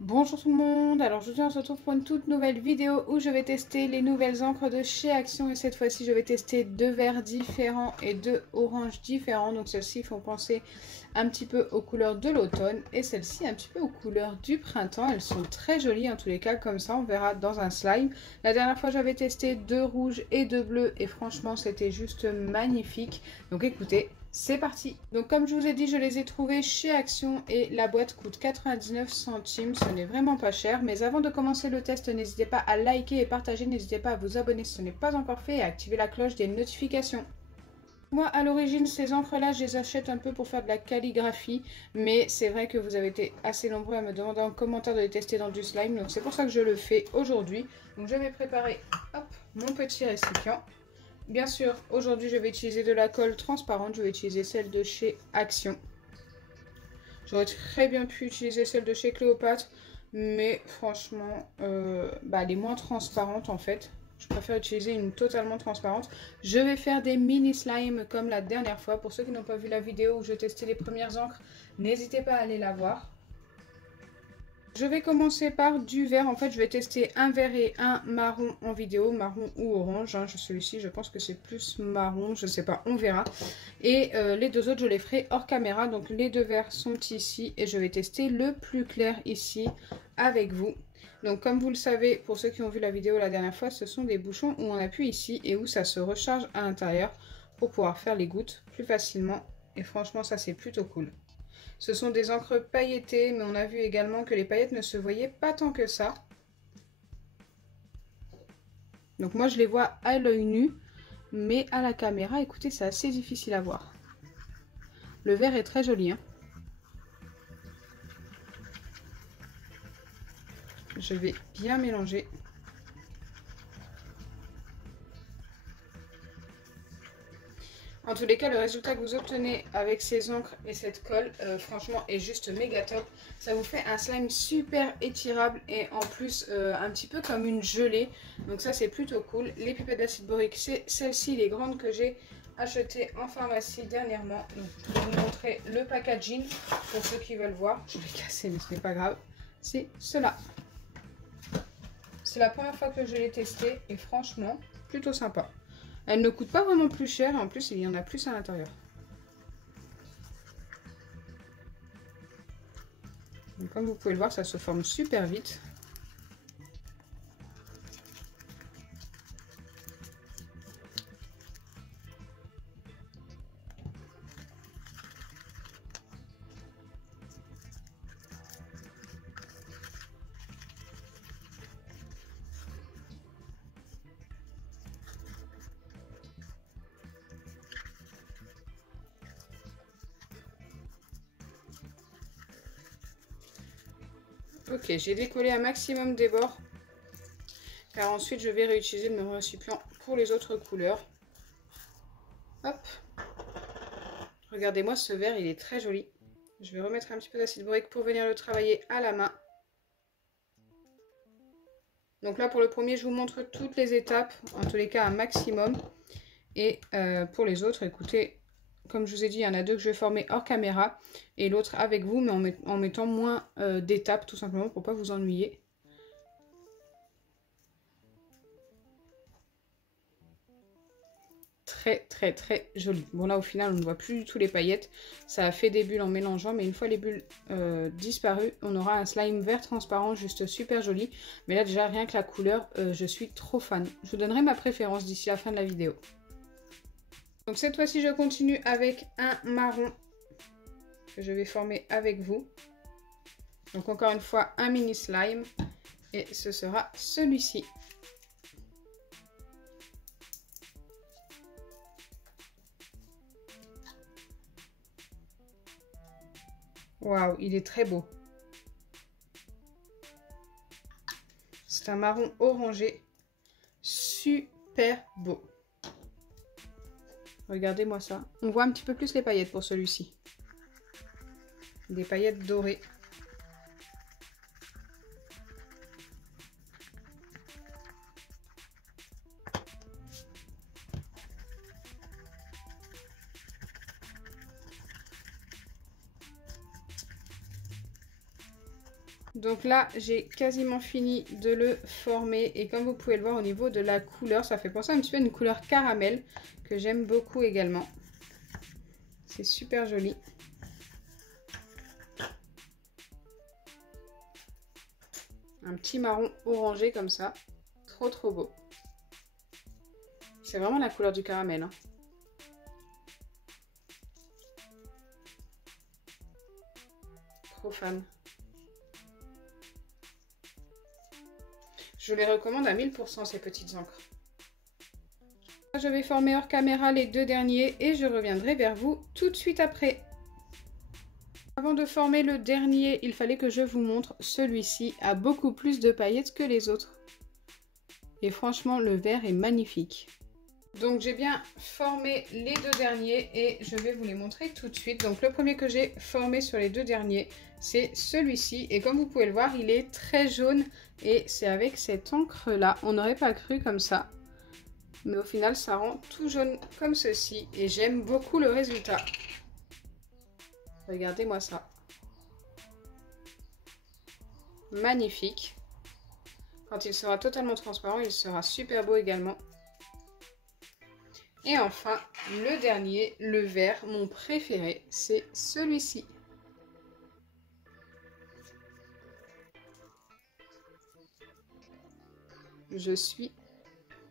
Bonjour tout le monde, alors aujourd'hui on se retrouve pour une toute nouvelle vidéo où je vais tester les nouvelles encres de chez Action et cette fois-ci je vais tester deux verts différents et deux oranges différents. Donc celles-ci font penser un petit peu aux couleurs de l'automne et celles-ci un petit peu aux couleurs du printemps. Elles sont très jolies en tous les cas, comme ça on verra dans un slime. La dernière fois j'avais testé deux rouges et deux bleus et franchement c'était juste magnifique. Donc écoutez, c'est parti. Donc comme je vous ai dit, je les ai trouvés chez Action et la boîte coûte 99 centimes. Ce n'est vraiment pas cher. Mais avant de commencer le test, n'hésitez pas à liker et partager. N'hésitez pas à vous abonner si ce n'est pas encore fait et à activer la cloche des notifications. Moi, à l'origine, ces encres-là, je les achète un peu pour faire de la calligraphie. Mais c'est vrai que vous avez été assez nombreux à me demander en commentaire de les tester dans du slime. Donc c'est pour ça que je le fais aujourd'hui. Donc je vais préparer hop, mon petit récipient. Bien sûr, aujourd'hui je vais utiliser de la colle transparente, je vais utiliser celle de chez Action. J'aurais très bien pu utiliser celle de chez Cléopâtre, mais franchement, elle est moins transparente en fait. Je préfère utiliser une totalement transparente. Je vais faire des mini slimes comme la dernière fois. Pour ceux qui n'ont pas vu la vidéo où je testais les premières encres, n'hésitez pas à aller la voir. Je vais commencer par du vert. En fait, je vais tester un vert et un marron en vidéo, marron ou orange. Hein. Celui-ci, je pense que c'est plus marron, je ne sais pas, on verra. Et les deux autres, je les ferai hors caméra. Donc, les deux verts sont ici et je vais tester le plus clair ici avec vous. Donc, comme vous le savez, pour ceux qui ont vu la vidéo la dernière fois, ce sont des bouchons où on appuie ici et où ça se recharge à l'intérieur pour pouvoir faire les gouttes plus facilement. Et franchement, ça, c'est plutôt cool. Ce sont des encres pailletées, mais on a vu également que les paillettes ne se voyaient pas tant que ça. Donc moi je les vois à l'œil nu, mais à la caméra, écoutez, c'est assez difficile à voir. Le vert est très joli, hein. Je vais bien mélanger. En tous les cas, le résultat que vous obtenez avec ces encres et cette colle, franchement, est juste méga top. Ça vous fait un slime super étirable et en plus un petit peu comme une gelée. Donc ça, c'est plutôt cool. Les pipettes d'acide borique, c'est celle-ci, les grandes que j'ai achetées en pharmacie dernièrement. Donc, je vais vous montrer le packaging pour ceux qui veulent voir. Je vais casser, mais ce n'est pas grave. C'est cela. C'est la première fois que je l'ai testé et franchement, plutôt sympa. Elle ne coûte pas vraiment plus cher et en plus il y en a plus à l'intérieur. Comme vous pouvez le voir, ça se forme super vite. Ok, j'ai décollé un maximum des bords. Car ensuite je vais réutiliser le même récipient pour les autres couleurs. Hop. Regardez-moi ce vert, il est très joli. Je vais remettre un petit peu d'acide borique pour venir le travailler à la main. Donc là pour le premier, je vous montre toutes les étapes, en tous les cas un maximum. Et pour les autres, écoutez, comme je vous ai dit, il y en a deux que je vais former hors caméra et l'autre avec vous, mais en mettant moins d'étapes tout simplement pour ne pas vous ennuyer. Très très très joli. Bon là au final on ne voit plus du tout les paillettes. Ça a fait des bulles en mélangeant, mais une fois les bulles disparues, on aura un slime vert transparent juste super joli. Mais là déjà rien que la couleur, je suis trop fan. Je vous donnerai ma préférence d'ici la fin de la vidéo. Donc cette fois-ci, je continue avec un marron que je vais former avec vous. Donc encore une fois, un mini slime. Et ce sera celui-ci. Waouh, il est très beau. C'est un marron orangé. Super beau. Regardez-moi ça. On voit un petit peu plus les paillettes pour celui-ci. Des paillettes dorées. Donc là, j'ai quasiment fini de le former. Et comme vous pouvez le voir au niveau de la couleur, ça fait penser un petit peu à une couleur caramel que j'aime beaucoup également. C'est super joli. Un petit marron orangé comme ça. Trop beau. C'est vraiment la couleur du caramel, hein. Trop fan. Je les recommande à 1000% ces petites encres. Je vais former hors caméra les deux derniers et je reviendrai vers vous tout de suite après. Avant de former le dernier, il fallait que je vous montre. Celui-ci a beaucoup plus de paillettes que les autres. Et franchement, le vert est magnifique. Donc j'ai bien formé les deux derniers et je vais vous les montrer tout de suite. Donc le premier que j'ai formé sur les deux derniers, c'est celui-ci. Et comme vous pouvez le voir, il est très jaune et c'est avec cette encre là. On n'aurait pas cru comme ça. Mais au final, ça rend tout jaune comme ceci et j'aime beaucoup le résultat. Regardez-moi ça. Magnifique. Quand il sera totalement transparent, il sera super beau également. Et enfin, le dernier, le vert, mon préféré, c'est celui-ci. Je suis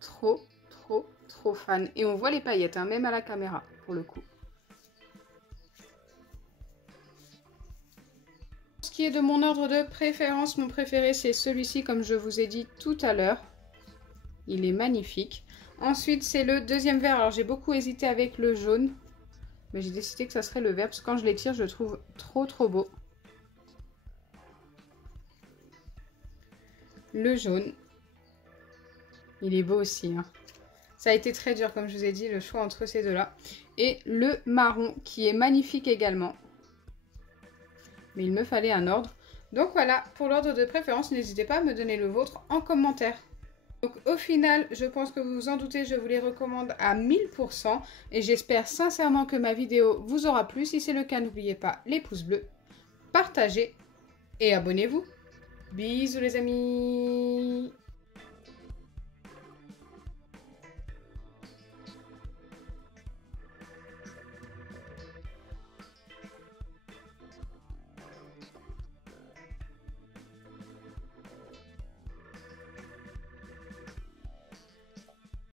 trop fan. Et on voit les paillettes, hein, même à la caméra, pour le coup. Ce qui est de mon ordre de préférence, mon préféré, c'est celui-ci, comme je vous ai dit tout à l'heure. Il est magnifique. Ensuite, c'est le deuxième vert. Alors, j'ai beaucoup hésité avec le jaune. Mais j'ai décidé que ça serait le vert. Parce que quand je les tire, je le trouve trop beau. Le jaune. Il est beau aussi, hein. Ça a été très dur, comme je vous ai dit, le choix entre ces deux-là. Et le marron, qui est magnifique également. Mais il me fallait un ordre. Donc voilà, pour l'ordre de préférence, n'hésitez pas à me donner le vôtre en commentaire. Donc au final, je pense que vous vous en doutez, je vous les recommande à 1000%. Et j'espère sincèrement que ma vidéo vous aura plu. Si c'est le cas, n'oubliez pas les pouces bleus, partagez et abonnez-vous. Bisous les amis!